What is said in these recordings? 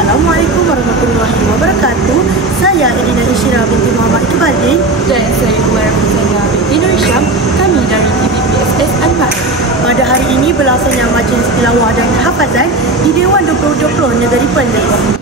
Assalamualaikum warahmatullahi wabarakatuh. Saya Edina Isyira binti Muhammad Kibali. Dan saya Umar Hussaina binti Nur Syam. Kami dari TVPSS Anwar. Pada hari ini berlangsungnya majlis tilawah dan hafazan di Dewan 2020 Negeri Perlis.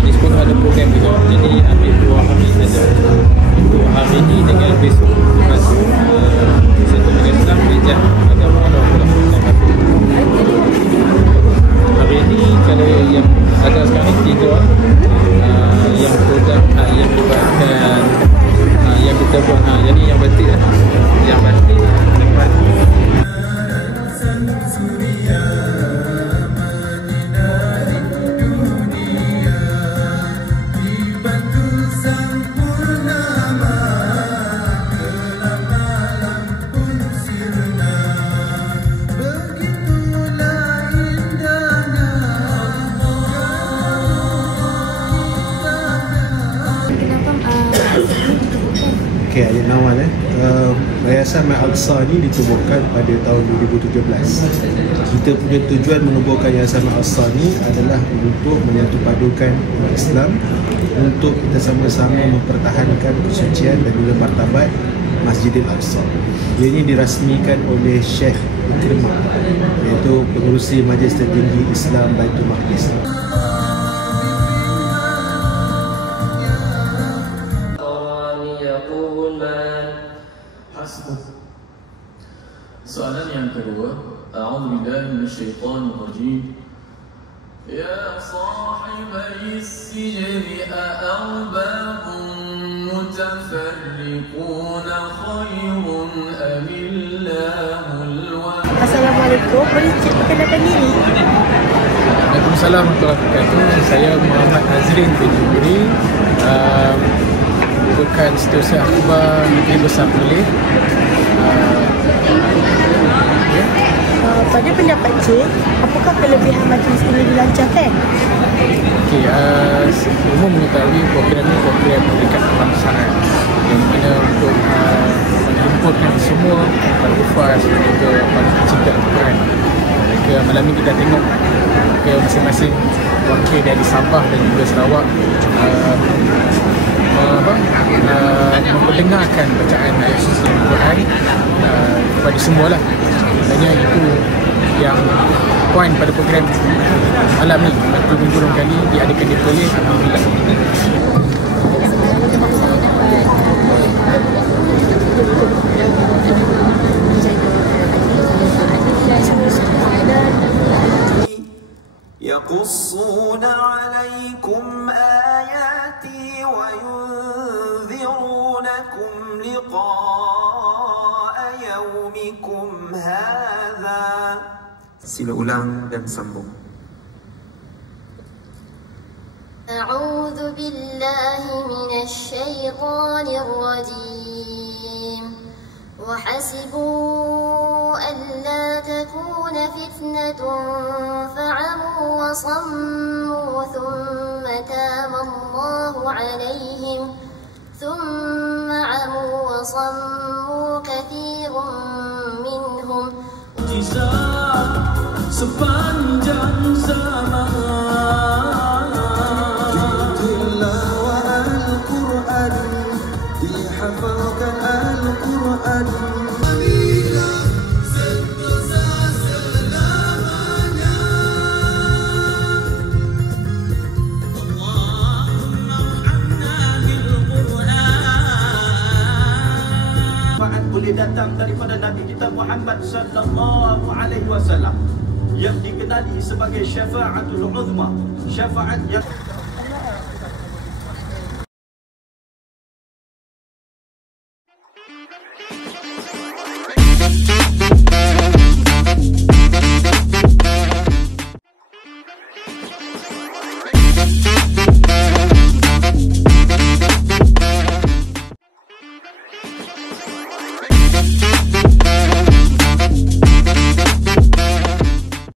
Ini pun ada program juga, jadi ambil 2 hari saja. Untuk hari ini dengan besok. Lepas tu satu negara Islam belajar agama Allah pula. Hari ini kalau yang ada sekarang ni 3 yang produk yang dibuatkan yang kita buat jadi yang batik lah. Yang batik lepas Okey, Ayat Nawal Yayasan My Aqsa ni ditubuhkan pada tahun 2017. Kita punya tujuan menubuhkan Yayasan My Aqsa ni adalah untuk menyatupadukan umat Islam untuk kita sama-sama mempertahankan kesucian dan juga martabat Masjidil Aqsa. Ia ini dirasmikan oleh Syekh Ikrimah, iaitu pengerusi Majlis Tertinggi Islam Baitul Maqdis. Soalan yang kedua, A'udzubillahi minasyaitonir rajim. Ya sahibai sijni a'arbabun mutafarriqun khairun amillahul wahid. Assalamualaikum, boleh cik perkenalkan diri? Waalaikumsalam warahmatullahi wabarakatuh. Saya Muhammad Azrin bin Jubri, merupakan Setiausaha Akhbar Negeri Besar Perlis. Pada pendapat cik, apakah kelebihan majlis ini dilancarkan? Okey, umum mengetahui program ini program peringkat kebangsaan yang mana untuk menghimpunkan semua para hufaz dan juga para pecinta Al-Quran. Mereka malam ini kita tengok ke masing-masing wakil dari Sabah dan juga Sarawak memperdengarkan bacaan ayat suci Al-Quran kepada semualah. Sebenarnya itu yang poin pada program malam ni. Waktu minggu kali diadakan di Perlis, alhamdulillah. يقصون عليكم آياتي وينذرونكم لقاء يومكم هذا. Sila ulang dan sambung. أعوذ بالله من الشيطان الرجيم وحسبوا ألا تكون فتنة فعموا وصموا ثم تاب الله عليهم ثم عموا وصموا كثير منهم. Sepanjang zaman boleh datang daripada Nabi kita Muhammad sallallahu alaihi wasallam yang dikenali sebagai syafa'atul uzma, syafaat yang